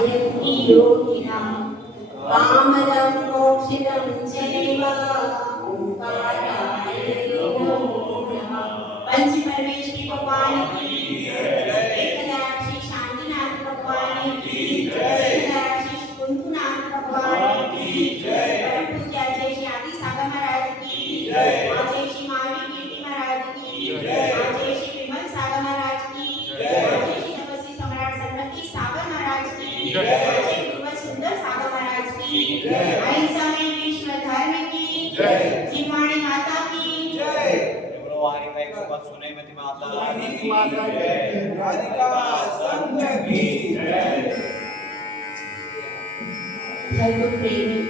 यति योगिनां कामदं मोक्षितं चैव ओंकाराय नमो नमः। पंच परमेश्वरी भगवान की एकनाथ श्री शांतिनाथ भगवान की एकनाथ श्री कुंतुनाथ भगवान की परम पूज्य जय श्री आदि सागर महाराज की जय श्री महावीर कीर्ति महाराज की जय श्री विमल सागर महाराज की जय श्री तपस्वी सम्राट सन्मति सागर महाराज की जय गुरुवर सुंदर सागर महाराज की जय अहिंसा में विश्व धर्म की जय जीवाणी माता की जय हरि का एक बात सुने मति माता की जय राधिका संघ की जय। धर्म प्रेमी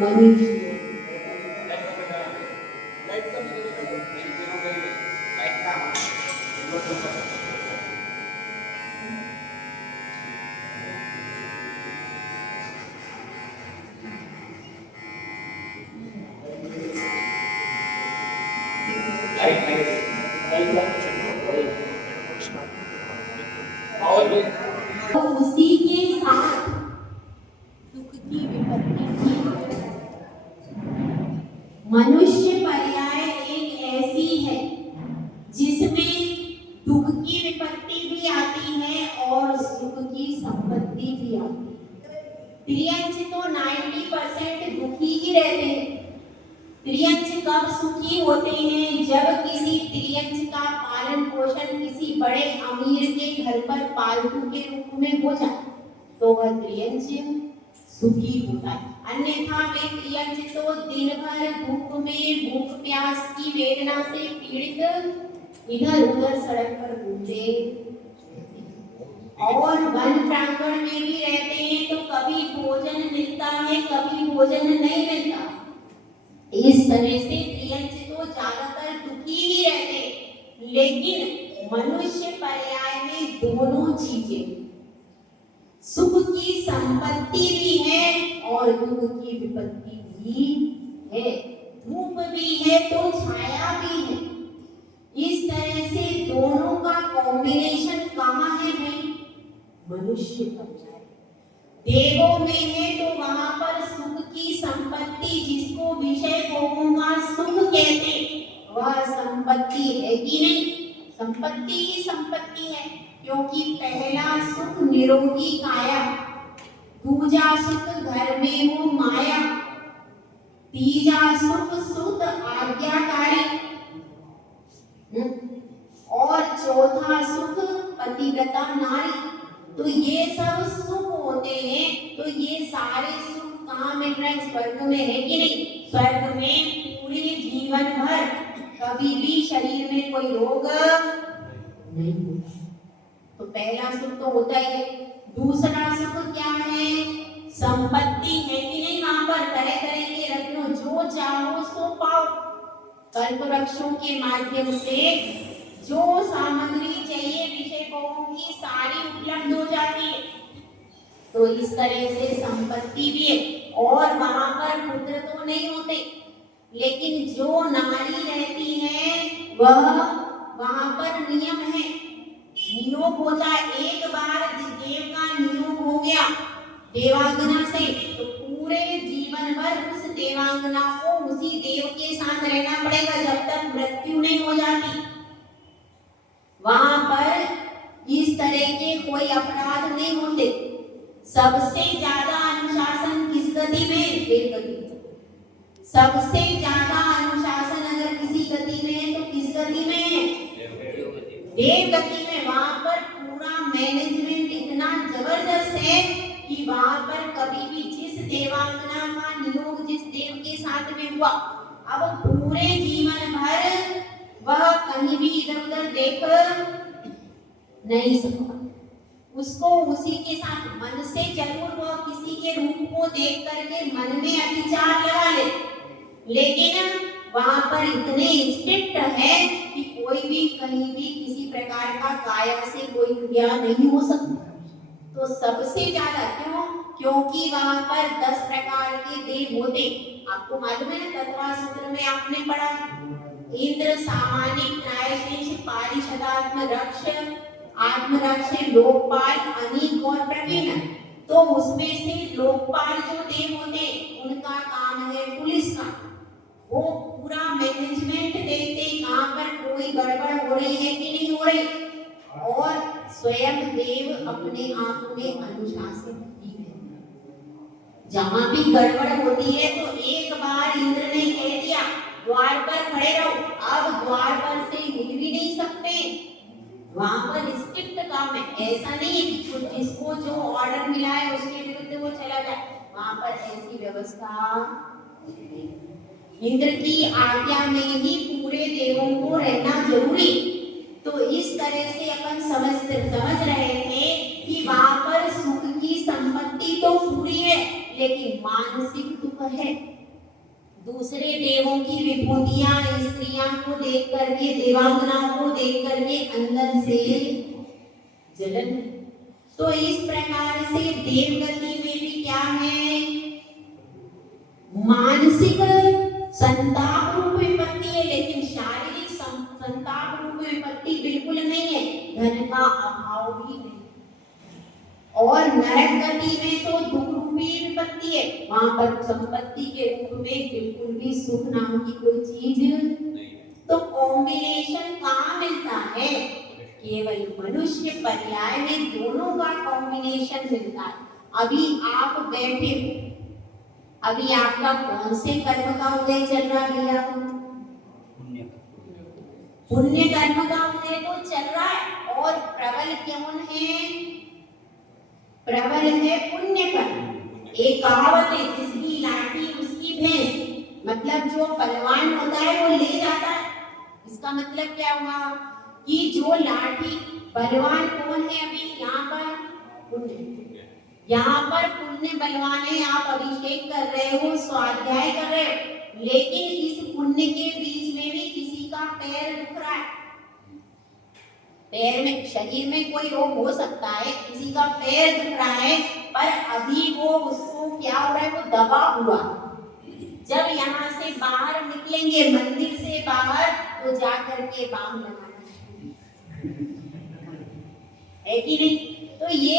मनुष्य उसी के साथ दुख की विपत्ति की। मनुष्य पर्याय एक ऐसी है जिसमें दुख की विपत्ति भी आती है और सुख की संपत्ति भी आती है। त्रियंश तो 90% दुखी ही रहते हैं। त्रियंश कब सुखी होते हैं? जब किसी त्रियंश का पालन पोषण किसी बड़े अमीर के घर पर पालतू के रूप में हो जाए तो वह त्रियंश सुखी होता है। अन्यथा वे त्रियंश तो दिन भर धूप में भूख प्यास की वेदना से पीड़ित इधर उधर सड़क पर घूमते और वन प्रांगण में भी रहते हैं तो कभी भोजन मिलता है कभी भोजन नहीं मिलता। इस तरह से त्रियंश तो ज्यादातर दुखी ही रहते। लेकिन मनुष्य पर्याय में दोनों चीजें, सुख की संपत्ति भी है और दुख की विपत्ति भी है। धूप भी है तो छाया भी है। इस तरह से दोनों का कॉम्बिनेशन कहाँ है भाई? मनुष्य पर्याय। देवों में है तो वहां पर सुख की संपत्ति, जिसको विषय भोगों का सुख कहते, वह संपत्ति है कि नहीं? संपत्ति ही संपत्ति है, क्योंकि पहला सुख निरोगी काया, दूजा सुख घर में वो माया, तीजा सुख सुत आज्ञाकारी और चौथा सुख पतिव्रता नारी। तो ये सब सुख होते हैं। तो ये सारे सुख कहाँ मिल रहे हैं? स्वर्ग में है कि नहीं? स्वर्ग में पूरे जीवन भर कभी भी शरीर में कोई रोग नहीं होता। तो पहला सुख तो होता ही है। दूसरा सुख क्या है? संपत्ति है कि नहीं? वहां पर तरह तरह के रत्नों, जो चाहो सो पाओ। कल्प वृक्षों के माध्यम से जो सामग्री चाहिए विषय भोगों की सारी उपलब्ध हो जाती है। तो इस तरह से संपत्ति भी है। और वहां पर पुत्र तो नहीं होते, लेकिन जो नारी रहती है वह वहां पर नियम है, नियोग होता है। एक बार देव का नियोग हो गया देवांगना से तो पूरे जीवन भर उस देवांगना को उसी देव के साथ रहना पड़ेगा जब तक मृत्यु नहीं हो जाती। वहां पर इस तरह के कोई अपराध नहीं होते। सबसे ज्यादा अनुशासन किस गति में? देव गति में। सबसे ज्यादा अनुशासन अगर किसी गति में है तो किस गति में है? देव गति में। वहां पर पूरा मैनेजमेंट इतना जबरदस्त है कि वहां पर कभी भी जिस देवांगना का नियोग जिस देव के साथ में हुआ, अब पूरे जीवन भर वह कहीं भी इधर उधर देख नहीं सकता। उसको उसी के साथ मन से जरूर वह किसी के रूप को देख करके मन में अतिचार लगा ले, लेकिन वहां पर इतने स्ट्रिक्ट है कि कोई भी कहीं भी किसी प्रकार का काया से कोई क्रिया नहीं हो सकती। तो सबसे ज्यादा क्यों? क्योंकि वहां पर 10 प्रकार के देव होते। आपको मालूम है ना, तत्वा सूत्र में आपने पढ़ा, इंद्र, सामानिक, न्यायशीष, पारिषदात्म रक्ष, आत्मरक्ष, लोकपाल, अनीक और प्रकीर्णन। तो उसमें से लोकपाल जो देव होते हैं उनका काम है पुलिस का, वो पूरा मैनेजमेंट देखते कहाँ पर कोई गड़बड़ हो रही है कि नहीं हो रही, और स्वयं देव अपने आप में अनुशासित ही है। जहां भी गड़बड़ होती है तो एक बार इंद्र ने कह दिया द्वार पर खड़े रहो, अब द्वार पर से हिल भी नहीं सकते, वहां पर स्ट्रिक्ट काम है। ऐसा नहीं है कि कुछ जिसको जो ऑर्डर मिला है उसके विरुद्ध वो चला जाए, वहां पर ऐसी व्यवस्था नहीं। इंद्र की आज्ञा में ही पूरे देवों को रहना जरूरी। तो इस तरह से अपन समझ रहे थे कि वहां पर सुख की संपत्ति तो पूरी है लेकिन मानसिक दुख है। दूसरे देवों की विभूतियां स्त्रियां को देख करके, देवांगनाओं को देख करके अंदर से जलन। तो इस प्रकार से देवगति में भी क्या है, मानसिक संताप रूप विपत्ति है लेकिन शारीरिक संताप रूप विपत्ति बिल्कुल नहीं है, धन का अभाव भी नहीं। और नरक गति में तो दुख रूपी विपत्ति है, वहां पर संपत्ति के रूप में बिल्कुल भी सुख नाम की कोई चीज नहीं। तो कॉम्बिनेशन कहाँ मिलता है, केवल मनुष्य पर्याय में दोनों का कॉम्बिनेशन मिलता है। अभी आप बैठे हो, अभी आपका कौन से कर्म का उदय चल रहा भैया, पुण्य कर्म का उदय तो चल रहा है। और प्रबल कौन है, प्रबल है पुण्य कर्म। एक कहावत है जिसकी लाठी उसकी भैंस, मतलब जो पहलवान होता है वो ले जाता है। इसका मतलब क्या हुआ कि जो लाठी बलवान कौन है, अभी यहाँ पर पुण्य, यहाँ पर पुण्य बलवान है। आप अभिषेक कर रहे हो, स्वाध्याय कर रहे हो, लेकिन इस पुण्य के बीच में भी किसी का पैर दुख रहा है, पैर में, शरीर में कोई रोग हो सकता है, किसी का पैर दुख रहा है, पर अभी वो उसको क्या हो रहा है, वो दबा हुआ। जब यहाँ से बाहर निकलेंगे मंदिर से बाहर तो जाकर के बाम लगाना है कि नहीं। तो ये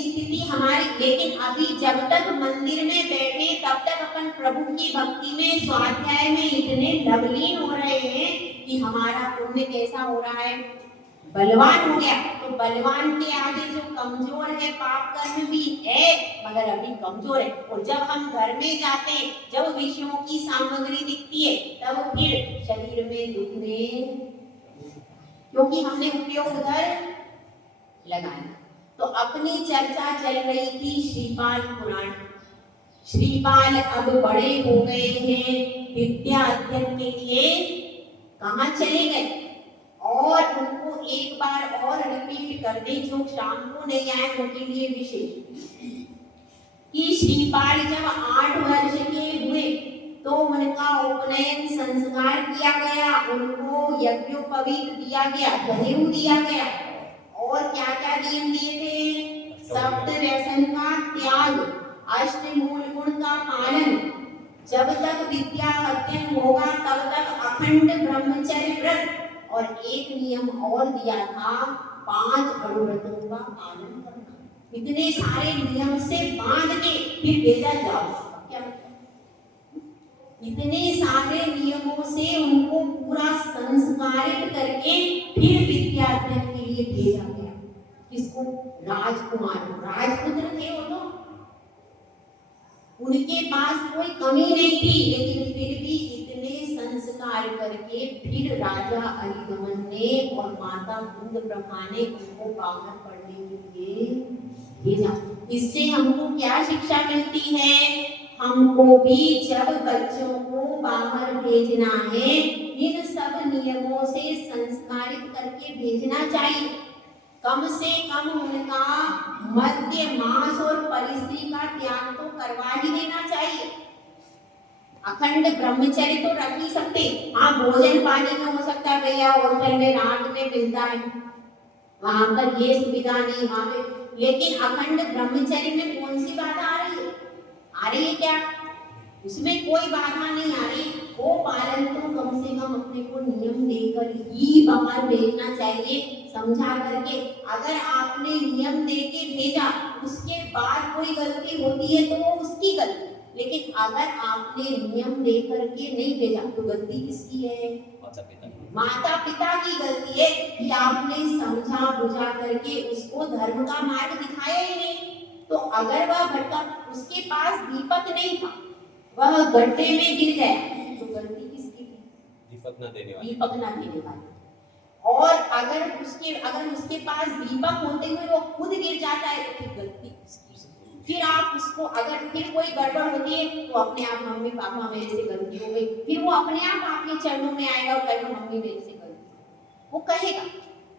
स्थिति हमारी, लेकिन अभी जब तक मंदिर में बैठे तब तक अपन प्रभु की भक्ति में, स्वाध्याय में इतने लवलीन हो रहे हैं कि हमारा पुण्य कैसा हो रहा है, बलवान हो गया। तो बलवान के आगे जो कमजोर है, पाप कर्म भी है मगर अभी कमजोर है। और जब हम घर में जाते हैं, जब विषयों की सामग्री दिखती है, तब फिर शरीर में दुखने, क्योंकि हमने उपयोग उधर लगाया। तो अपनी चर्चा चल रही थी श्रीपाल पुराण। श्रीपाल अब बड़े हो गए हैं, विद्या अध्ययन के लिए कहाँ चले गए, और उनको एक बार और रिपीट कर दे जो शाम को नहीं आए उनके लिए विशेष, कि श्रीपाल जब 8 वर्ष के हुए तो उनका उपनयन संस्कार किया गया, उनको यज्ञोपवीत दिया गया, जनेऊ दिया गया, और क्या क्या नियम दिए थे, सप्त व्यसन का त्याग, अष्टमूल गुण का पालन, जब तक विद्या अध्ययन होगा तब तक अखंड ब्रह्मचर्य व्रत, और एक नियम और दिया था 5 अनुव्रतों का पालन करना। इतने सारे नियम से बांध के फिर भेजा जाओ, क्या इतने सारे नियमों से उनको पूरा संस्कारित करके फिर विद्या अध्ययन के लिए भेजा गया। किसको, राजकुमार, राजपुत्र थे वो, तो उनके पास कोई कमी नहीं थी, लेकिन फिर भी इतने संस्कार करके फिर राजा अरिगमन ने और माता कुंद ब्रह्मा ने उनको बाहर पढ़ने के लिए भेजा। इससे हमको क्या शिक्षा मिलती है, हमको भी जब बच्चों को बाहर भेजना है इन सब नियमों से संस्कारित करके भेजना चाहिए। कम से कम उनका मद्य, मांस और परिस्त्री का त्याग तो करवा ही देना चाहिए। अखंड ब्रह्मचर्य तो रख ही सकते, हाँ भोजन पानी में हो सकता है, भैया होटल में रात में मिलता है, वहां पर ये सुविधा नहीं वहां पे, लेकिन अखंड ब्रह्मचर्य में कौन सी बाधा आ रही है, आ रही है क्या, उसमें कोई बाधा नहीं आ रही। वो पालन तो कम से कम अपने को नियम देकर ही बाहर भेजना चाहिए, समझा करके। अगर आपने नियम देके भेजा उसके बाद कोई गलती होती है तो वो उसकी गलती, लेकिन अगर आपने नियम दे करके नहीं भेजा तो गलती किसकी है? माता पिता माता पिता की गलती है कि आपने समझा बुझा करके उसको धर्म का मार्ग दिखाया ही नहीं। तो अगर वह भटका, उसके पास दीपक नहीं था, वह गड्ढे में गिर गया, तो गलती किसकी थी? दीपक न देने वाले, दीपक ना देने वाले। और अगर उसके पास दीपक होते हुए वो खुद गिर जाता है तो फिर गलती उसकी। फिर आप उसको, अगर फिर कोई गड़बड़ होती है तो अपने आप मम्मी पापा मेरे से गलती हो गई, फिर वो अपने आप आपके चरणों में आएगा और कहेगा मम्मी मेरे से गलती, वो कहेगा,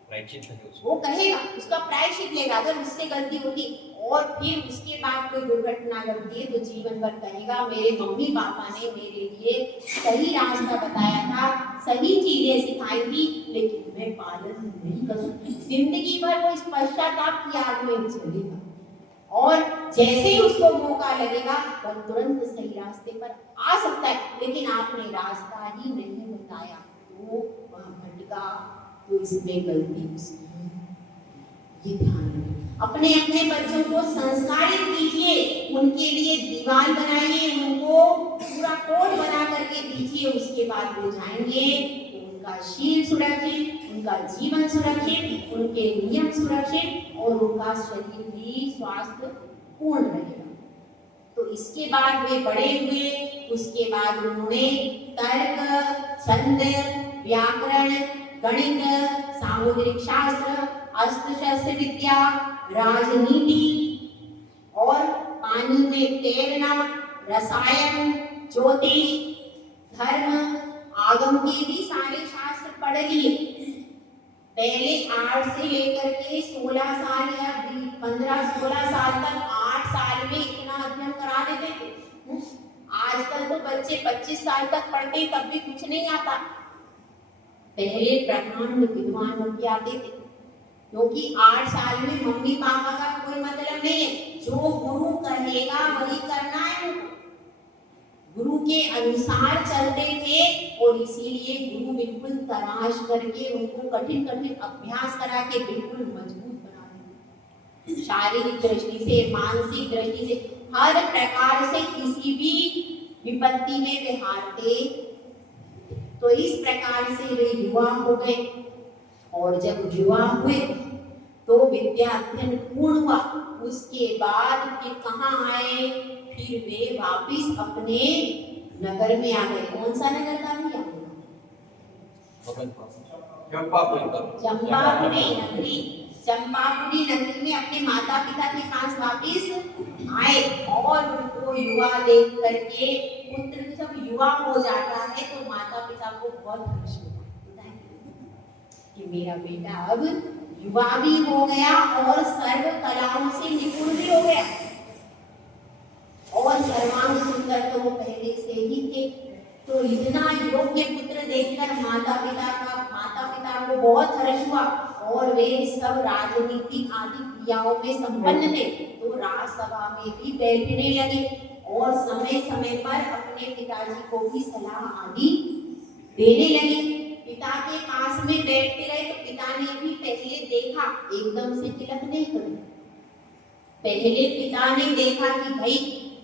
प्रायश्चित है उसको, वो कहेगा, उसका प्रायश्चित लेगा अगर उससे गलती होगी। और फिर उसके बाद कोई दुर्घटना घटती है तो जीवन भर कहेगा मेरे मम्मी पापा ने मेरे लिए सही रास्ता बताया था, सही चीजें सिखाई थी, लेकिन मैं पालन नहीं कर सकी। जिंदगी भर वो इस पश्चाताप की आग में जलेगा और जैसे ही उसको मौका लगेगा वह तुरंत सही रास्ते पर आ सकता है, लेकिन आपने रास्ता ही नहीं बताया तो वह भटका, तो इसमें गलती उसकी है। ये ध्यान रखिए। अपने अपने बच्चों को संस्कारित कीजिए, उनके लिए दीवार बनाइए, उनको पूरा कोड बना करके दीजिए, उसके बाद वो जाएंगे तो उनका शील सुरक्षित, उनका जीवन सुरक्षित, उनके नियम सुरक्षित और उनका शरीर भी स्वास्थ्य पूर्ण रहेगा। तो इसके बाद वे बड़े हुए, उसके बाद उन्होंने तर्क, छंद, व्याकरण, गणित, सामुद्रिक शास्त्र, अस्त्र शस्त्र विद्या, राजनीति और पानी में तैरना, रसायन, ज्योतिष, धर्म, आगम के भी सारे शास्त्र पढ़ लिए। पहले 8 से लेकर के 16 साल या 15-16 साल तक 8 साल में इतना अध्ययन करा देते थे। आजकल तो बच्चे 25 साल तक पढ़ते तब भी कुछ नहीं आता। पहले प्रकांड विद्वान होके आते थे, क्योंकि 8 साल में मम्मी पापा का कोई मतलब नहीं है, जो गुरु कहेगा वही करना है उनको, गुरु के अनुसार चलते थे। और इसीलिए गुरु बिल्कुल तराश करके उनको कठिन कठिन अभ्यास करा के बिल्कुल मजबूत बना देते, शारीरिक दृष्टि से, मानसिक दृष्टि से, हर प्रकार से किसी भी विपत्ति में वे हारते। तो इस प्रकार से वे युवा हो गए और जब युवा हुए तो विद्या अध्ययन पूर्ण हुआ। उसके बाद फिर कहाँ आए? फिर वे वापिस अपने नगर में आ गए। कौन सा नगर था भैया? चंपापुरी नगरी। चंपापुरी नगरी में अपने माता पिता के पास वापिस आए और उनको युवा देख करके, पुत्र जब युवा हो जाता है तो माता पिता को बहुत खुश होता है कि मेरा बेटा अब युवा भी हो गया और सर्व कलाओं से निपुण भी हो गया। और सर्वांग सुंदर तो वो पहले से ही थे। तो इतना योग्य पुत्र देखकर माता पिता को बहुत हर्ष हुआ और वे सब राजनीतिक आदि क्रियाओं में संपन्न थे। तो राजसभा में भी बैठने लगे और समय समय पर अपने पिताजी को भी सलाह आदि देने लगे। पिता के पास में बैठते रहे तो पिता ने भी पहले देखा, एकदम से तिलक नहीं करी। पहले पिता ने देखा कि भाई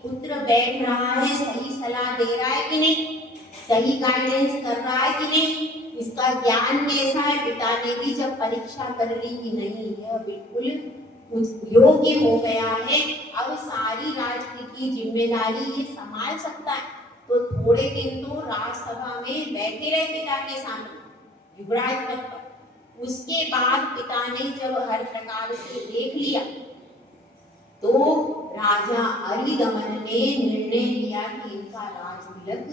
पुत्र बैठ रहा है, सही सलाह दे रहा है कि नहीं, सही गाइडेंस कर रहा है कि नहीं, इसका ज्ञान कैसा है। पिता ने भी जब परीक्षा कर ली कि नहीं यह बिल्कुल योग्य हो गया है, अब सारी राज्य की जिम्मेदारी ये संभाल सकता है। तो थोड़े दिन तो राज्यसभा में बैठे रहे पिता के सामने युवराज पद पर। उसके बाद पिता ने जब हर प्रकार से देख लिया तो राजा अरिदमन ने निर्णय लिया कि इनका राज तिलक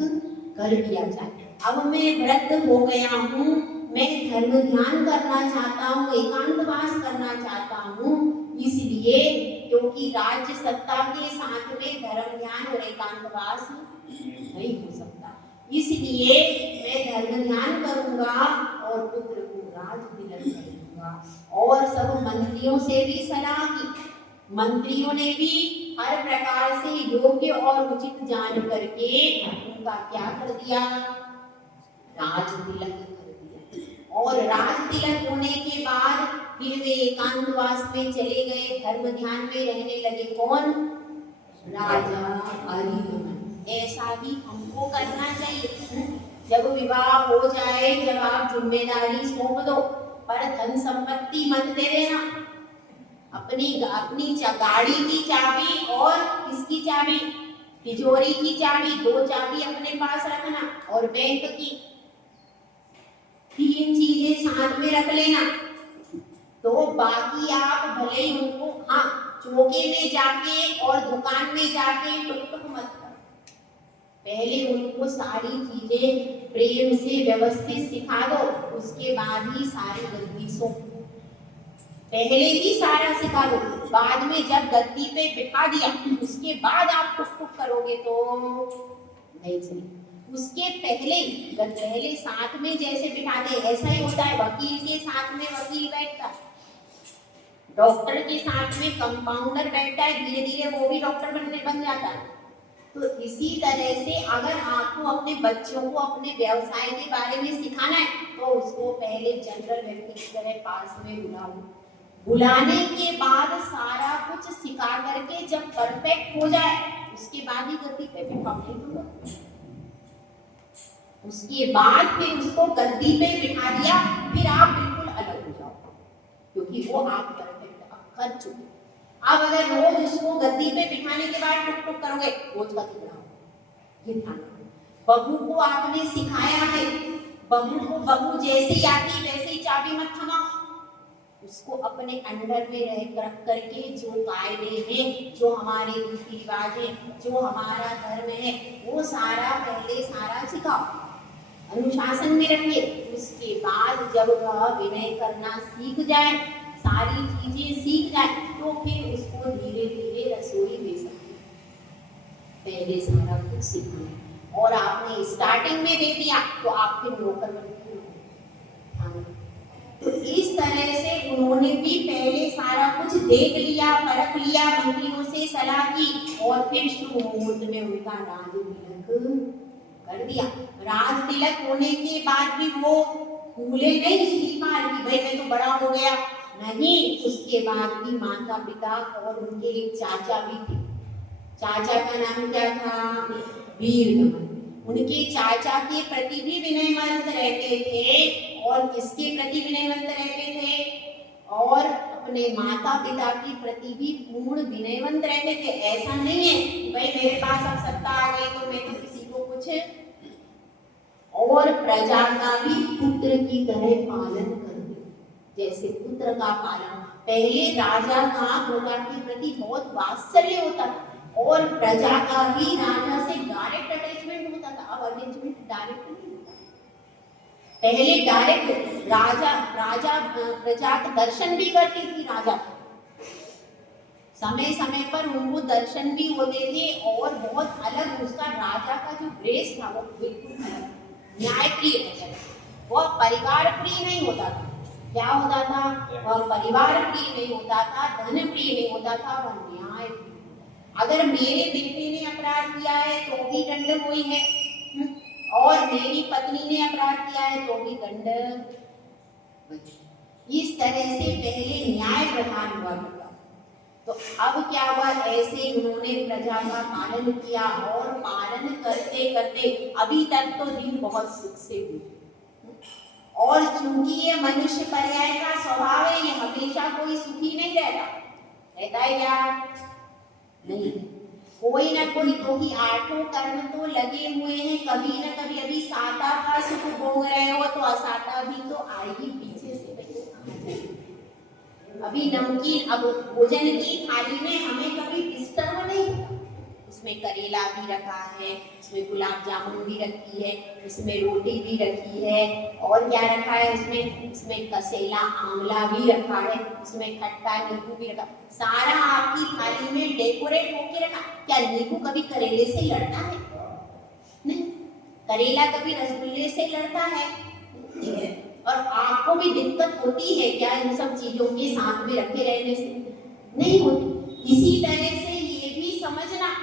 कर दिया जाए। अब मैं वृद्ध हो गया हूँ, मैं धर्म ध्यान करना चाहता हूँ, एकांतवास करना चाहता हूँ, इसलिए क्योंकि राज्य सत्ता के साथ में धर्म ध्यान और एकांतवास नहीं हो सकता, इसलिए मैं धर्म ध्यान करूंगा और पुत्र को राज तिलक करूंगा। और सब मंत्रियों से भी सलाह की। मंत्रियों ने भी हर प्रकार से योग्य और उचित जान करके उनका क्या कर दिया? राज तिलक कर दिया। और राज तिलक होने के बाद फिर वे एकांतवास में चले गए, धर्म ध्यान में रहने लगे। कौन? राजा अरिदमन। ऐसा ही हमको करना चाहिए। जब विवाह हो जाए, जब आप जिम्मेदारी सौंप दो, पर धन संपत्ति मत दे देना। अपनी गाड़ी की चाबी और किसकी चाबी? तिजोरी की चाबी, 2 चाबी अपने पास रखना, और बैंक की 3 चीजें साथ में रख लेना। तो बाकी आप भले ही उनको, हाँ, चौके में जाके और दुकान में जाके टुक टुक मत करो। पहले उनको सारी चीजें प्रेम से व्यवस्थित सिखा दो, उसके बाद ही सारी गद्दी सौंप। पहले ही सारा सिखा दो, बाद में जब गद्दी पे बिठा दिया उसके बाद आप टुक टुक करोगे तो नहीं चलेगा। उसके पहले साथ में जैसे बिठाते, ऐसा ही होता है। वकील के साथ में वकील बैठता, डॉक्टर के साथ में कंपाउंडर बैठता है, धीरे धीरे वो भी डॉक्टर बन जाता है। तो इसी तरह से अगर आपको अपने बच्चों को अपने व्यवसाय के बारे में सिखाना है तो उसको पहले जनरल व्यक्ति की तरह पास में बुलाओ। बुलाने के बाद सारा कुछ सिखा करके जब परफेक्ट हो जाए उसके बाद ही गद्दी पे बिठाओ। उसके बाद फिर उसको गद्दी पे बिठा दिया, फिर आप बिल्कुल अलग हो जाओ, क्योंकि वो आप परफेक्ट कर चुके। अब अगर रोज उसको गद्दी पे बिठाने के बाद टुक टुक करोगे, रोज का कितना। बहू को आपने सिखाया है, बहू जैसे ही आती वैसे ही चाबी मत थमाओ। उसको अपने अंडर में रख करके जो कायदे हैं, जो हमारे रीति रिवाज है, जो हमारा धर्म है, वो पहले सारा सिखाओ, अनुशासन में रखिए। उसके बाद जब वह विनय करना सीख जाए, सारी चीजें सीख जाए, तो फिर उसको धीरे धीरे रसोई दे सकते। पहले सारा कुछ सिखाना, और आपने स्टार्टिंग में दे दिया तो आप फिर नौकर बन। तो इस तरह से उन्होंने भी पहले सारा कुछ देख लिया, परख लिया, मंत्रियों से सलाह की, और फिर शुभ मुहूर्त में उनका राज तिलक कर दिया। राज तिलक होने के बाद भी वो फूले नहीं श्रीपाल की, भाई मैं तो बड़ा हो गया, नहीं। उसके बाद भी माता पिता और उनके एक चाचा भी थे। चाचा का नाम क्या था? वीरदमन। उनके चाचा के प्रति भी विनयवंत रहते थे, और किसके प्रति विनयवंत रहते थे? और अपने माता पिता के प्रति भी पूर्ण विनयवंत रहते थे। ऐसा नहीं है कि भाई मेरे पास अब सत्ता आ गई तो मैं तो किसी को कुछ, और प्रजा का भी पुत्र की तरह पालन करते, जैसे पुत्र का पालन। पहले राजा का प्रजा के प्रति बहुत वात्सल्य होता था, और प्रजा का भी राजा से डायरेक्ट अटैचमेंट होता था। अब अटैचमेंट डायरेक्ट नहीं होता, पहले डायरेक्ट राजा प्रजा का दर्शन भी करती थी। राजा समय समय पर उनको दर्शन भी होते थे, और बहुत अलग उसका राजा का जो ड्रेस था वो बिल्कुल अलग, न्यायप्रिय था। वह परिवार प्रिय नहीं होता था। क्या होता था? वह परिवार प्रिय नहीं होता था, धन प्रिय नहीं होता था, वह न्याय। अगर मेरे बेटे ने अपराध किया है तो भी दंड हुई है, और मेरी पत्नी ने अपराध किया है तो भी दंड। इस तरह से पहले न्याय प्रधान हुआ करता। तो अब क्या हुआ? ऐसे उन्होंने प्रजा का पालन किया, और पालन करते करते अभी तक तो दिन बहुत सुख से हुए। और क्योंकि ये मनुष्य पर्याय का स्वभाव है, ये हमेशा कोई सुखी नहीं रहता है क्या? नहीं, कोई ना कोई, क्योंकि 8 कर्म तो लगे हुए हैं, कभी ना कभी। अभी साता का सुख भोग रहे हो तो असाता भी तो आएगी पीछे से। अभी नमकीन, अब भोजन की थाली में हमें कभी डिस्टर्ब नहीं होता। उसमें करेला भी रखा है, उसमें गुलाब जामुन भी रखी है, उसमें रोटी भी रखी है, और क्या रखा है उसमें कसेला आंवला भी रखा है, उसमें खट्टा नींबू भी रखा। सारा आपकी थाली में डेकोरेट होके रखा। क्या नींबू कभी करेले से लड़ता है? नहीं। करेला कभी रसगुल्ले से लड़ता है? और आपको भी दिक्कत होती है क्या इन सब चीजों के साथ में रखे रहने से? नहीं होती। इसी तरह से ये भी समझना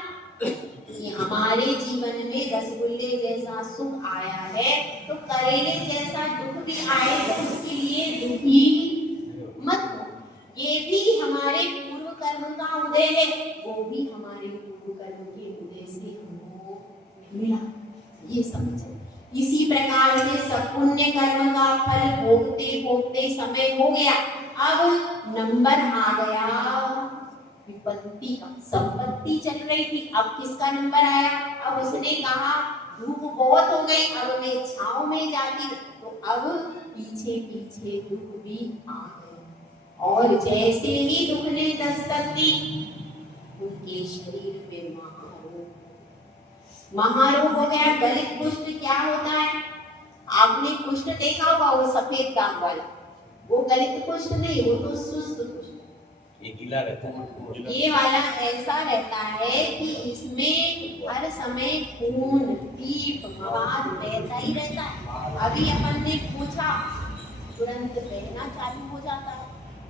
कि हमारे जीवन में रसगुल्ले जैसा सुख आया है तो करेले जैसा दुख भी आए, तो उसके लिए दुखी मत ये भी हमारे पूर्व कर्म का उदय है, वो भी हमारे पूर्व कर्म के उदय से हमको मिला, ये समझो। इसी प्रकार से सब पुण्य कर्म का फल भोगते भोगते समय हो गया, अब नंबर आ गया विपत्ति का। संपत्ति चल रही थी, अब किसका नंबर आया? अब उसने कहा धूप बहुत हो गई, अब मैं छांव में जाती, तो अब पीछे पीछे दुख भी आ गए। और जैसे ही दुख ने दस्तक दी, उनके शरीर में महारोग हो गया। गलित कुष्ठ क्या होता है? आपने कुष्ठ देखा होगा, वो सफेद दाग वाला, वो गलित कुष्ठ नहीं, वो तो सुस्त कुष्ठ, ये गीला रहता है। ये वाला ऐसा रहता है कि इसमें हर समय खून पीप मवाद बहता ही रहता है। अभी अपन ने पूछा, तुरंत बहना चालू हो जाता है,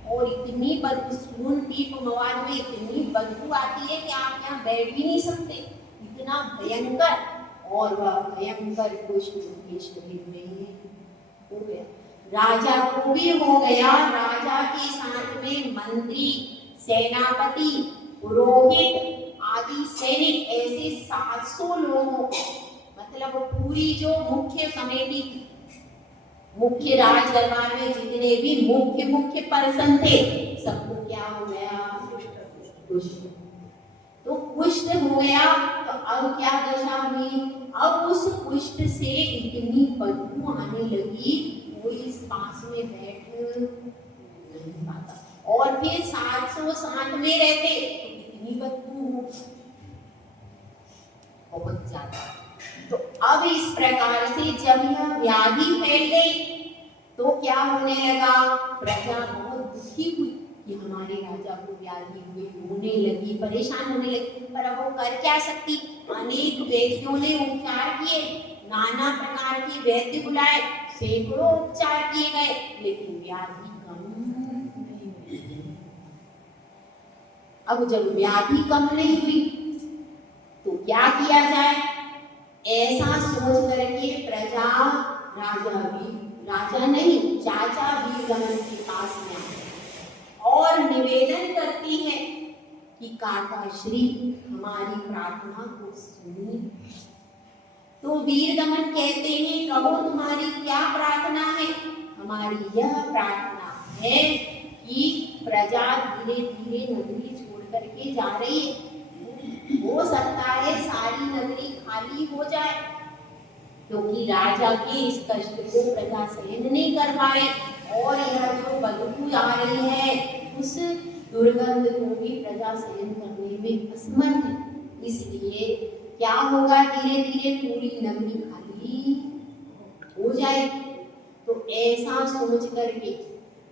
और इतनी बदबू, खून पीप मवाद में इतनी बदबू आती है कि आप यहाँ बैठ भी नहीं सकते, इतना भयंकर। और वह भयंकर कुष्ठ उनके शरीर में हो गया। राजा को भी हो गया, राजा के साथ में मंत्री, सेनापति, पुरोहित आदि सैनिक, ऐसे 700 लोगों को, मतलब पूरी जो मुख्य कमेटी, मुख्य राज दरबार में जितने भी मुख्य पर्सन थे, सबको क्या हो गया? कुष्ठ। तो कुष्ठ हो गया, तो अब क्या दशा हुई? अब उस कुष्ठ से इतनी बदबू आने लगी, कोई इस पास में बैठ नहीं पाता। और फिर 707 में रहते तो कितनी बदबू हो, बहुत ज्यादा। तो अब इस प्रकार से जब यह व्याधि फैल गई, तो क्या होने लगा? प्रजा बहुत दुखी हुई कि हमारे राजा को व्याधि हुई, रोने लगी, परेशान होने लगी। पर अब वो कर क्या सकती? अनेक वैद्यों ने उपचार किए, नाना प्रकार के वैद्य बुलाए, सैकड़ों उपचार किए गए, लेकिन व्याधि कम नहीं हुई। अब जब व्याधि कम नहीं हुई, तो क्या किया जाए? ऐसा सोच करके प्रजा राजा नहीं, चाचा वीरगमन के पास में आए और निवेदन करती है कि काका श्री हमारी प्रार्थना को सुनिए। तो वीरगमन कहते हैं, कहो तुम्हारी क्या प्रार्थना है? हमारी यह प्रार्थना है कि प्रजा धीरे धीरे नगरी छोड़ करके जा रही है, हो सकता है सारी नगरी खाली हो जाए, क्योंकि राजा के इस कष्ट को प्रजा सहन नहीं कर पाए, और यह जो बदबू आ रही है, उस दुर्गंध को भी प्रजा सहन करने में असमर्थ है। इसलिए क्या होगा? धीरे धीरे पूरी नगरी खाली हो जाएगी। तो ऐसा सोच करके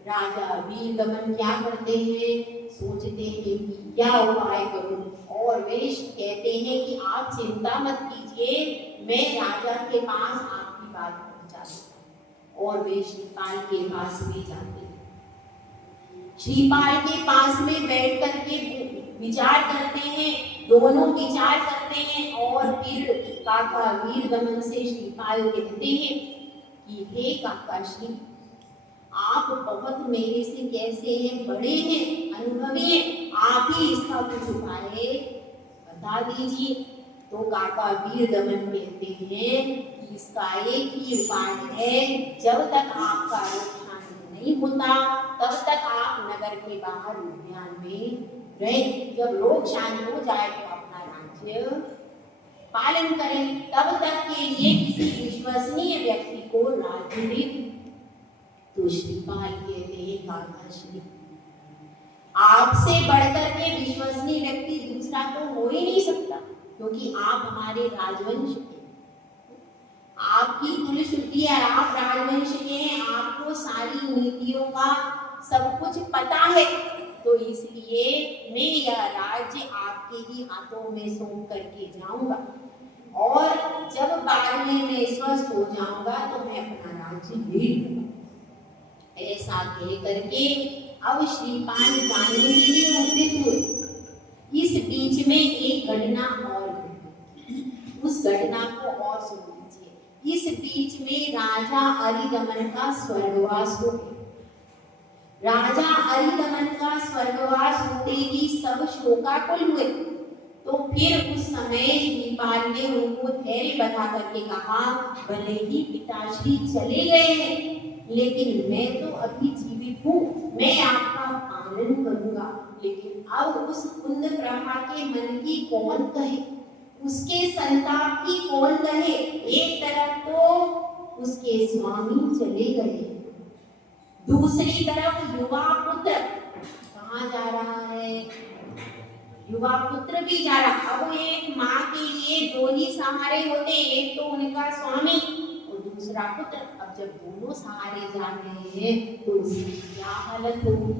राजा वीरगमन क्या करते हैं? सोचते हैं कि क्या उपाय करूं, और वे कहते हैं कि आप चिंता मत कीजिए, मैं राजा के पास आपकी बात पहुंचा दूंगा। और वे श्रीपाल के पास भी जाते हैं। श्रीपाल के पास में बैठ करके विचार करते हैं, दोनों विचार करते हैं, और फिर काका वीरगमन से श्रीपाल कहते हैं कि हे काका श्री, आप बहुत मेरे से कैसे हैं, बड़े हैं, अनुभवी हैं, आप ही इसका कुछ उपाय बता दीजिए। तो काका वीरगमन कहते हैं कि इसका एक ही उपाय है, जब तक आपका रोग शांत नहीं होता, तब तक आप नगर के बाहर उद्यान में रहें। जब रोग शांत हो जाए तो अपना राज्य पालन करें, तब तक के लिए किसी विश्वसनीय व्यक्ति को राज्य दें। तो श्रीपाल कहते हैं, काका श्री, आपसे बढ़कर के विश्वसनीय व्यक्ति दूसरा तो हो ही नहीं सकता, क्योंकि आप हमारे राजवंश के, आपकी कुल शुद्धि है, आप राजवंश के हैं, आपको सारी नीतियों का सब कुछ पता है। तो इसलिए मैं यह राज्य आपके ही हाथों में सौंप करके जाऊंगा, और जब बाद में मैं स्वस्थ हो जाऊंगा तो मैं अपना राज्य ले लूंगा। ऐसा कह करके अब श्रीपाल जाने के लिए उद्यत हुए। इस बीच में एक घटना और घटी, उस घटना को और सुन लीजिए। इस बीच में राजा अरिगमन का स्वर्गवास हो गया। राजा अरिदमन का स्वर्गवास होते ही सब शोकाकुल हुए। तो फिर उस समय श्रीपाल ने उनको धैर्य बता करके कहा, भले ही पिताश्री चले गए हैं, लेकिन मैं तो अभी जीवित हूँ, मैं आपका पालन करूंगा। लेकिन अब उस कुंद प्रभा के मन की कौन कहे, उसके संताप की कौन कहे। एक तरफ तो उसके स्वामी चले गए, दूसरी तरफ युवा पुत्र कहाँ जा रहा है, युवा पुत्र भी जा रहा। अब एक माँ के लिए दो ही सहारे होते, एक तो उनका स्वामी और दूसरा पुत्र। अब जब दोनों सहारे जा रहे हैं तो उसकी क्या हालत होगी।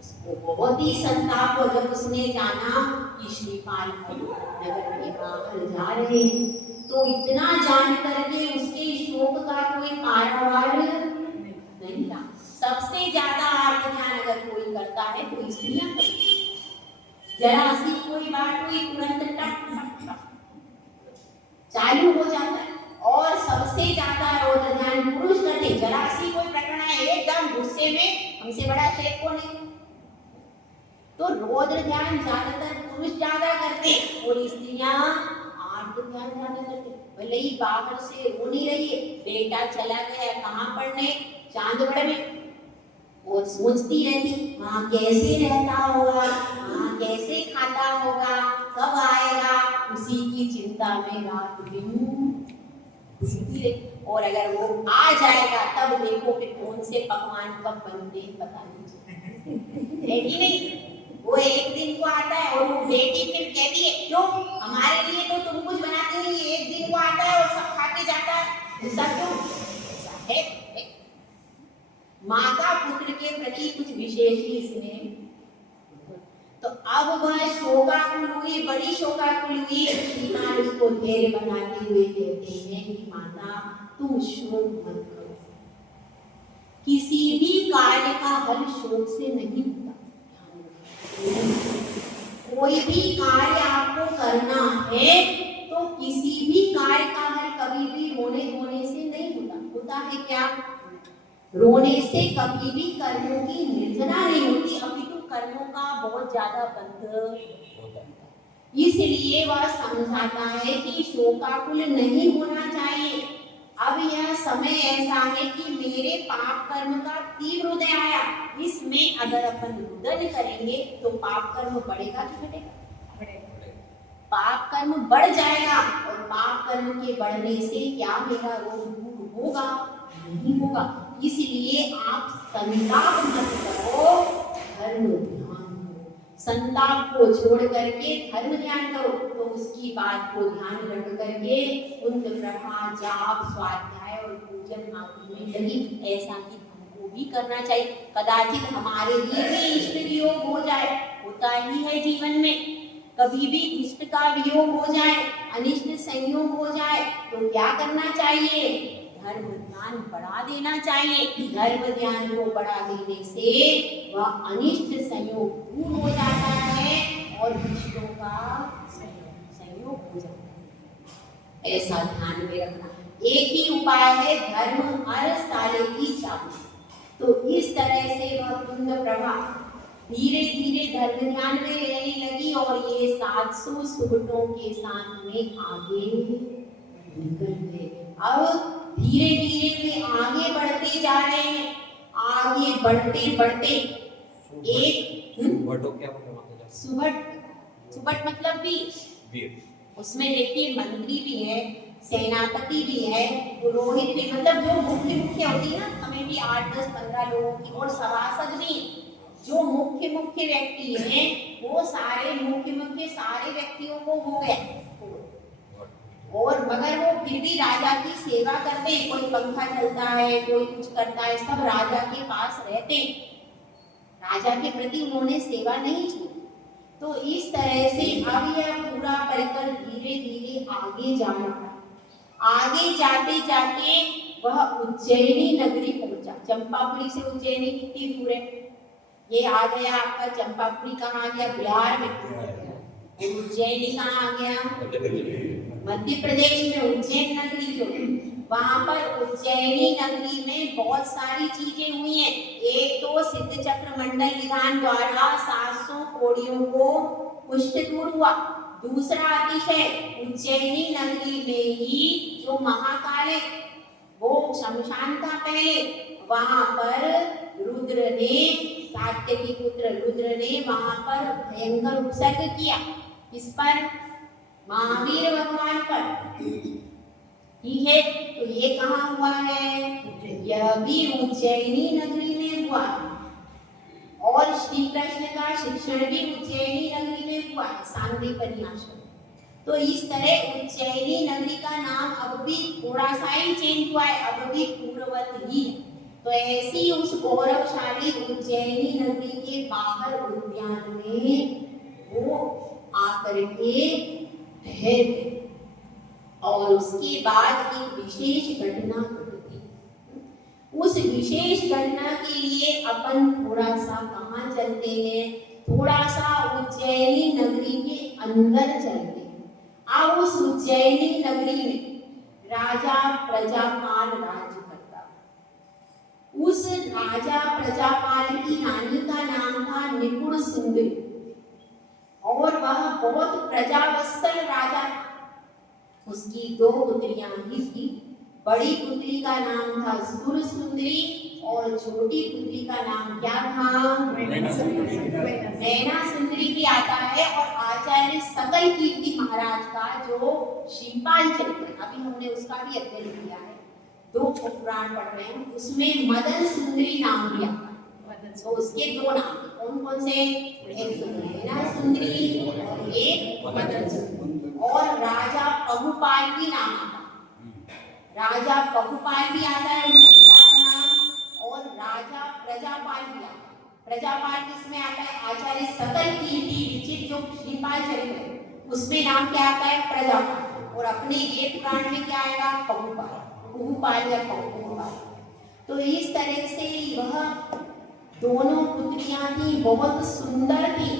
उसको बहुत ही संताप हो जब उसने जाना कि श्रीपाल नगर के बाहर जा रहे हैं। तो इतना जान करके उसके शोक का कोई पारावार नहीं था। सबसे ज्यादा आत्मज्ञान अगर कोई करता है तो स्त्रियां करती हैं। जरा सी कोई बात हुई तुरंत टक टक टक चालू हो जाता है। और सबसे ज्यादा रोदन पुरुष करते, जरा सी कोई प्रकरण है एकदम गुस्से में, हमसे बड़ा शेख को नहीं। तो रोद्र ध्यान ज्यादातर पुरुष ज्यादा करते और स्त्रियां आर्द्र ध्यान ज्यादा करते। भले ही बाहर से रो नहीं रही है, बेटा चला गया कहाँ पढ़ने चांदगढ़ में, और सोचती रहती वहाँ कैसे रहता होगा, वहाँ कैसे खाता होगा, कब आएगा, उसी की चिंता में रात दिन घुसती रहती। और अगर वो आ जाएगा तब देखो कि कौन से पकवान कब बनते हैं पता नहीं है कि नहीं। वो एक दिन को आता है और वो बेटी फिर कहती है क्यों हमारे लिए तो तुम कुछ बनाती नहीं, एक दिन को आता है और सब खा के जाता है, ऐसा क्यों है। माता पुत्र के प्रति कुछ विशेष ही इसमें। तो अब वह शोकाकुल हुई, बड़ी शोकाकुल हुई। श्रीमान उसको धैर्य बनाते हुए कहते हैं कि माता तुम शोक मत करो, किसी भी कार्य का हल शोक से नहीं होता। कोई भी कार्य आपको करना है तो किसी भी कार्य का हल कभी भी रोने धोने से नहीं होता। होता है क्या, रोने से कभी भी कर्मों की निर्जना नहीं होती, अपितु कर्मों का बहुत ज्यादा बंध होता है। इसलिए वह समझाता है कि शोकाकुल नहीं होना चाहिए। अब यह समय ऐसा है कि मेरे पाप कर्म का तीव्र उदय आया, इसमें अगर अपन रुदन करेंगे तो पाप कर्म बढ़ेगा कि घटेगा। पाप कर्म बढ़ जाएगा और पाप कर्म के बढ़ने से क्या मेरा रोग दूर होगा, नहीं होगा। इसलिए आप संताप मत करो, धर्म ध्यान करो। संताप को छोड़ करके धर्म ध्यान करो। तो उसकी बात को ध्यान रख करके कुंद प्रभा जाप स्वाध्याय और पूजन आदि में लगी। ऐसा ही हमको भी करना चाहिए। कदाचित हमारे लिए भी इष्ट वियोग हो जाए, होता ही है जीवन में, कभी भी इष्ट का वियोग हो जाए, अनिष्ट संयोग हो जाए, तो क्या करना चाहिए, धर्म ध्यान बढ़ा देना चाहिए। धर्म ध्यान को बढ़ा देने से वह अनिष्ट संयोग दूर हो जाता है और इष्टों का संयोग हो जाता है। ऐसा ध्यान में रखना। एक ही उपाय है, धर्म हर साले की चाबी। तो इस तरह से वह कुंद प्रभा धीरे धीरे धर्म ध्यान में रहने लगी और ये 700 सुबटों के साथ में आगे निकल गए। अब धीरे धीरे वे आगे बढ़ते जा रहे हैं। आगे बढ़ते बढ़ते एक सुबट, सुबट मतलब वीर। उसमें देखिए मंत्री भी है, सेनापति भी है, पुरोहित भी, मतलब जो मुख्य होती है ना, हमें भी 8, 10, 15 लोगों की, और सभासद भी। जो मुख्य व्यक्ति हैं वो सारे मुख्य सारे व्यक्तियों को हो गए। और मगर वो फिर भी राजा की सेवा करते हैं। कोई पंखा चलता है, कोई कुछ करता है, सब राजा के पास रहते हैं। राजा के प्रति उन्होंने सेवा नहीं छोड़ी। तो इस तरह से अब यह पूरा परिकर धीरे धीरे आगे जा रहा है। आगे जाते जाते वह उज्जैनी नगरी पहुंचा। चंपापुरी से उज्जैनी कितनी दूर है, ये आ गया आपका चंपापुरी। कहाँ आ गया, बिहार में। उज्जैनी कहाँ आ गया, मध्य प्रदेश में। उज्जैन नगरी जो वहां पर उज्जैनी नगरी में बहुत सारी चीजें हुई हैं। एक तो सिद्ध चक्र मंडल विधान द्वारा 700 कोड़ियों को पुष्ट दूर हुआ। दूसरा अतिशय, उज्जैनी नगरी में ही जो महाकाल है वो शमशान था पहले, वहां पर रुद्र ने, सात्यकी पुत्र रुद्र ने वहां पर भयंकर उपसर्ग किया। किस पर? महावीर भगवान पर। ठीक है, तो ये कहाँ हुआ है? यह भी उज्जैनी नगरी में हुआ है। और श्री कृष्ण का शिक्षण भी उज्जैनी नगरी में हुआ है, सांदीपनि आश्रम। तो इस तरह उज्जैनी नगरी का नाम अब भी थोड़ा सा ही चेंज हुआ है, अब भी पूर्ववत ही है। तो ऐसी उस गौरवशाली उज्जैनी नगरी के बाहर उद्यान में वो आकर के ठहरे और उसके बाद एक विशेष घटना घटती। उस विशेष घटना के लिए अपन थोड़ा सा कहाँ चलते हैं? थोड़ा सा उज्जैनी नगरी के अंदर चलते हैं। अब उस उज्जैनी नगरी में राजा प्रजापाल राज्य करता। उस राजा प्रजापाल की रानी का नाम था निपुण सुंदरी और वह बहुत प्रजावत्सल राजा था। उसकी 2 पुत्रियां ही थी। बड़ी पुत्री का नाम था सुर सुंदरी और छोटी पुत्री का नाम क्या था? नैना सुंदरी भी आता है। और आचार्य सकल कीर्ति महाराज का जो श्रीपाल चरित्र, अभी हमने उसका भी अध्ययन किया है, 2 पुराण पढ़ रहे हैं, उसमें मदन सुंदरी नाम भी आता है। तो उसके 2 नाम कौन कौन से? एक नैना सुंदरी और एक मदन सुंदरी। और राजा पहुपाल भी नाम आता है। राजा पहुपाल भी आता है उनके पिता का नाम, और राजा प्रजापाल भी आता है। प्रजापाल किसमें आता है? आचार्य सकल कीर्ति विचित्र जो श्रीपाल चरित्र है उसमें नाम क्या आता है? प्रजापाल। और अपने ये पुराण में क्या आएगा? पहुपाल, पहुपाल या पहुपाल। तो इस तरह से वह दोनों पुत्रियां थी, बहुत सुंदर थी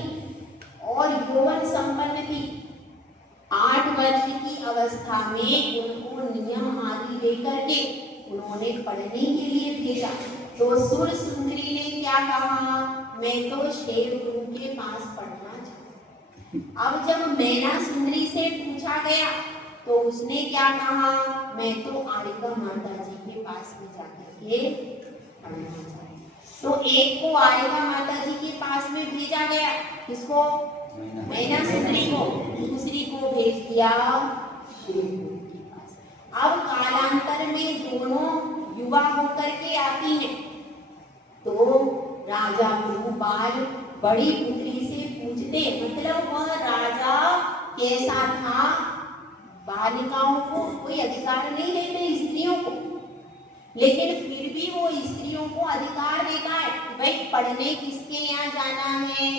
और यौवन संपन्न थी। 8 वर्ष की अवस्था में उनको नियम आदि देकर के उन्होंने पढ़ने के लिए भेजा। तो सुर सुंदरी ने क्या कहा? मैं तो शेर गुरु के पास पढ़ना चाहती हूँ। अब जब नैना सुंदरी से पूछा गया तो उसने क्या कहा? मैं तो आरिका माता जी के पास में जाकर के पढ़ना चाहती हूँ। तो एक को आरिका माता जी के पास में भेजा गया, किसको? नैना सुंदरी को। दूसरी को भेज दिया शेर गुरु के पास। अब कालांतर में दोनों युवा होकर के आती हैं। तो राजा भूपाल बड़ी पुत्री से पूछते, मतलब वह राजा कैसा था? बालिकाओं को कोई अधिकार नहीं देते, स्त्रियों को, लेकिन फिर भी वो स्त्रियों को अधिकार देता है। भाई पढ़ने किसके यहाँ जाना है,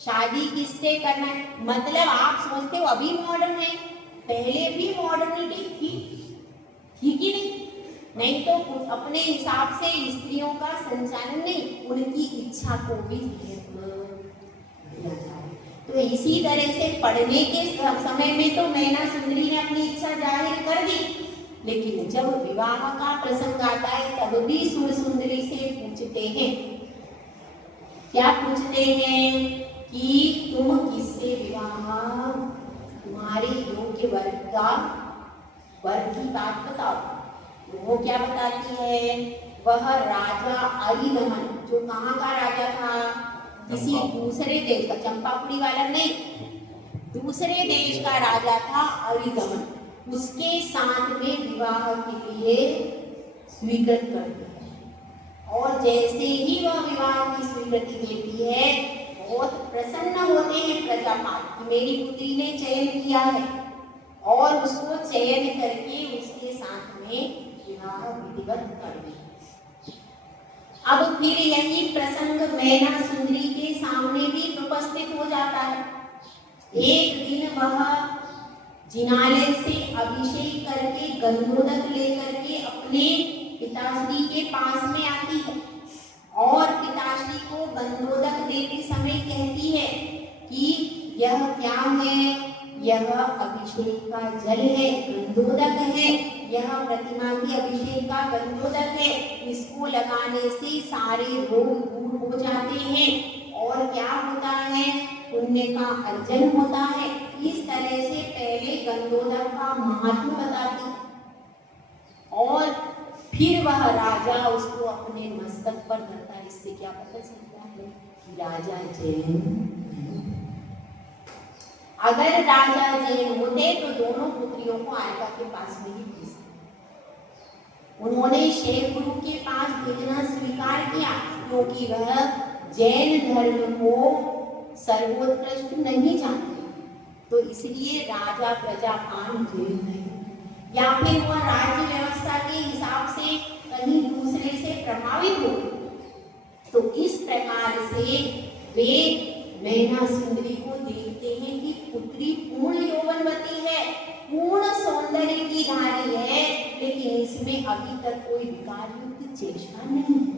शादी किससे करना है। मतलब आप सोचते हो अभी मॉडर्न है, पहले भी मॉडर्निटी थी, ठीक ही नहीं? नहीं तो अपने हिसाब से स्त्रियों का संचालन नहीं, उनकी इच्छा को भी तो इसी तरह से पढ़ने के समय में तो नैना सुंदरी ने अपनी इच्छा जाहिर कर दी, लेकिन जब विवाह का प्रसंग आता है तब भी सुर सुंदरी से पूछते हैं। क्या पूछते हैं? कि तुम किससे विवाह, तुम्हारे योग्य वर्ग की बात बताओ। तो वो क्या बताती है? वह राजा अरिदमन, जो कहाँ का राजा था? किसी दूसरे देश का, चंपापुरी वाला नहीं, दूसरे देश का राजा था अरिदमन। उसके साथ में विवाह के लिए स्वीकृत कर दिया। और जैसे ही वह विवाह की स्वीकृति देती है, बहुत प्रसन्न होते हैं प्रजापाल कि मेरी पुत्री ने चयन किया है, और उसको चयन करके उसके साथ में विवाह विधिवत कर दिया। अब फिर यही प्रसंग नैना सुंदरी के सामने भी उपस्थित हो जाता है। एक दिन वह जिनालय से अभिषेक करके गंधोदक लेकर के अपने पिताश्री के पास में आती है और पिताश्री को गंधोदक देते समय कहती है कि यह क्या है? यह अभिषेक का जल है, गंधोदक है। यह प्रतिमा की अभिषेक का गंधोदक है। इसको लगाने से सारे रोग दूर हो जाते हैं और क्या होता है, पुण्य का अर्जन होता है। इस तरह से पहले गंधोदक का महत्व बताती और फिर वह राजा उसको अपने मस्तक पर धरता है। इससे क्या पता चलता है कि राजा जैन, अगर राजा जैन होते तो दोनों पुत्रियों को आर्का के पास में ही भेजते। उन्होंने शैव गुरु के पास भेजना स्वीकार किया क्योंकि वह जैन धर्म को सर्वोत्कृष्ट नहीं जानते। तो इसलिए राजा प्रजा कान जेल नहीं, या फिर वह राज्य व्यवस्था के हिसाब से कहीं दूसरे से प्रभावित हो। तो इस प्रकार से वे मैना सुंदरी को देखते हैं कि पुत्री पूर्ण यौवनवती है, पूर्ण सौंदर्य की धारी है, लेकिन इसमें अभी तक कोई विकार युक्त चेष्टा नहीं है,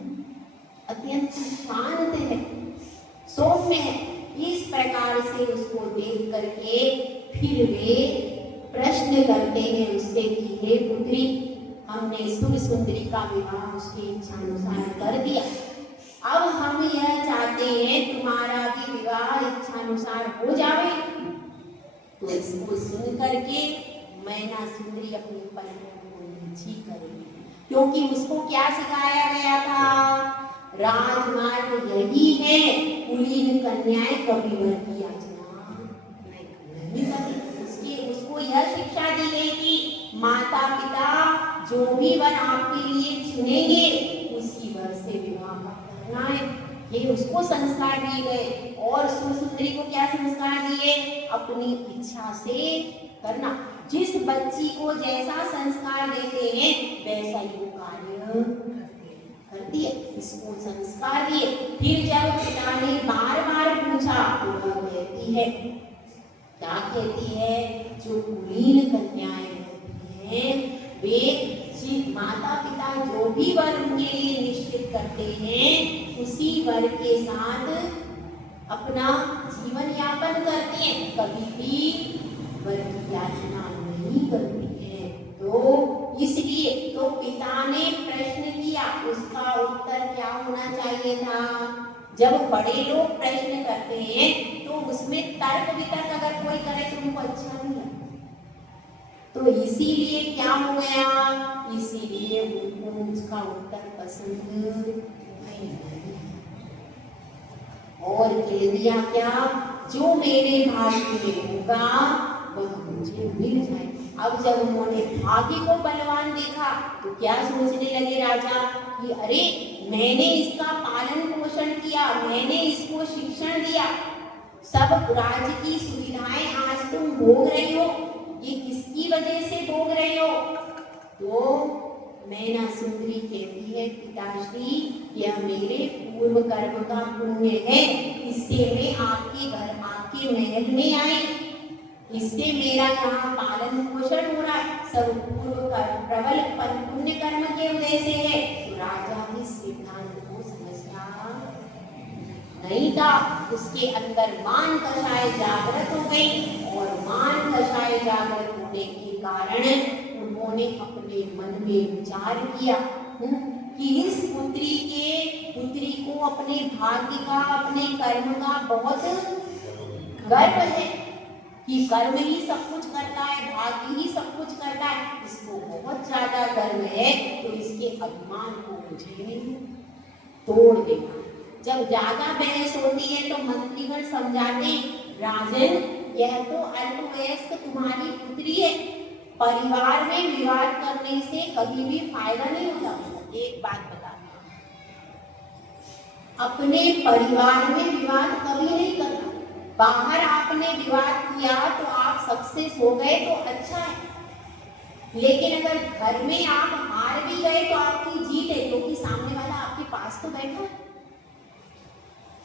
अत्यंत शांत है, सौम्य है। इस प्रकार से उसको देख करके फिर वे प्रश्न करते हैं उससे कि हे पुत्री, हमने शुभ सुंदरी का विवाह उसकी इच्छानुसार कर दिया, अब हम यह चाहते हैं तुम्हारा भी विवाह इच्छानुसार हो जाए। तो इसको सुन करके मैना सुंदरी अपनी पलकों को नीची करेगी, क्योंकि उसको क्या सिखाया गया था, राजमार्ग यही है, कुलीन कन्याएं कभी वर की याचना नहीं करती। उसको यह शिक्षा दी गई कि माता पिता जो भी वर आपके लिए चुनेंगे उसी वर से विवाह करना है, ये उसको संस्कार दिए गए। और सुंदरी को क्या संस्कार दिए, अपनी इच्छा से करना। जिस बच्ची को जैसा संस्कार देते हैं वैसा ही कार्य करती है, इसको संस्कार दिए। फिर जब पिता ने बार बार पूछा तो वह कहती है, क्या कहती है, जो कुलीन कन्याएं होती हैं वे माता पिता जो भी वर उनके लिए निश्चित करते हैं उसी वर के साथ अपना जीवन यापन करते हैं, कभी भी वर की याचना नहीं करती है। तो इसलिए तो पिता ने प्रश्न किया, उसका उत्तर क्या होना चाहिए था। जब बड़े लोग प्रश्न करते हैं तो उसमें तर्क वितर्क अगर कोई करे तो उनको अच्छा नहीं लगता। तो इसीलिए क्या हो गया, इसीलिए उनको उसका उत्तर पसंद नहीं आया और कह दिया क्या, जो मेरे भाग्य में होगा वह मुझे मिल जाए। अब जब उन्होंने भाग्य को बलवान देखा तो क्या सोचने लगे राजा कि अरे मैंने इसका पालन पोषण किया, मैंने इसको शिक्षण दिया, सब राज्य की सुविधाएं आज तुम भोग रही हो, ये किसकी वजह से भोग रहे हो। तो मैना सुंदरी कहती है, पिताश्री यह मेरे पूर्व कर्म का पुण्य है, इससे मैं आपके घर आपके महल में आई, इससे मेरा यहाँ पालन पोषण हो रहा है, सब पूर्व कर्म प्रबल पुण्य कर्म के उदय से है। तो राजा इस सिद्धांत को समझता नहीं था, उसके अंदर मान कषाय जागृत हो गई और मान कषाय जागृत होने के कारण उन्होंने अपने मन में विचार किया कि इस पुत्री को अपने भाग्य का, अपने कर्म का बहुत गर्व है कि कर्म ही सब कुछ करता है, भाग्य ही सब कुछ करता है, इसको बहुत ज्यादा गर्व है। तो इसके अभिमान को मुझे तोड़ देना। जब ज्यादा बहस होती है तो मंत्रीगण समझाते, राजन यह तो अल्पवयस्क तुम्हारी पुत्री है, परिवार में विवाद करने से कभी भी फायदा नहीं होता। एक बात बता, अपने परिवार में विवाद कभी नहीं करना। बाहर आपने विवाद किया तो आप सक्सेस हो गए तो अच्छा है, लेकिन अगर घर में आप हार भी गए तो आपकी जीत है, क्योंकि सामने वाला आपके पास तो बैठा है।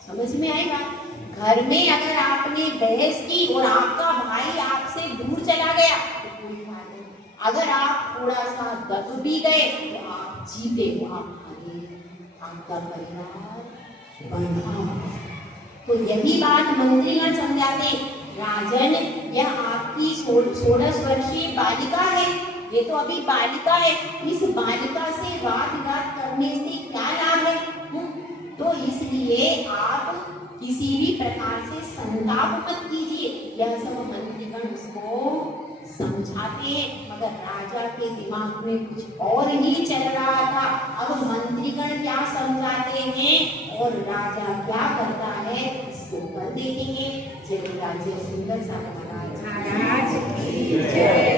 समझ में आई बात। घर में अगर आपने बहस की और आपका भाई आपसे दूर चला गया तो कोई फायदा नहीं। अगर आप थोड़ा सा दब भी गए तो आप जीते हो, आप आगे आपका परिवार बढ़ा। तो यही बात मंत्रीगण समझाते, राजन यह आप आपकी 16 वर्षीय बालिका है, ये तो अभी बालिका है, इस बालिका से वाद विवाद करने से क्या लाभ है? तो इसलिए आप किसी भी प्रकार से संताप मत कीजिए। यह सब मंत्रीगण उसको समझाते हैं, मगर राजा के दिमाग में कुछ और ही चल रहा था। अब मंत्रीगण क्या समझाते हैं और राजा क्या करता है, इसको कल देखेंगे। जय राज्य सुंदर सा महाराज की जय।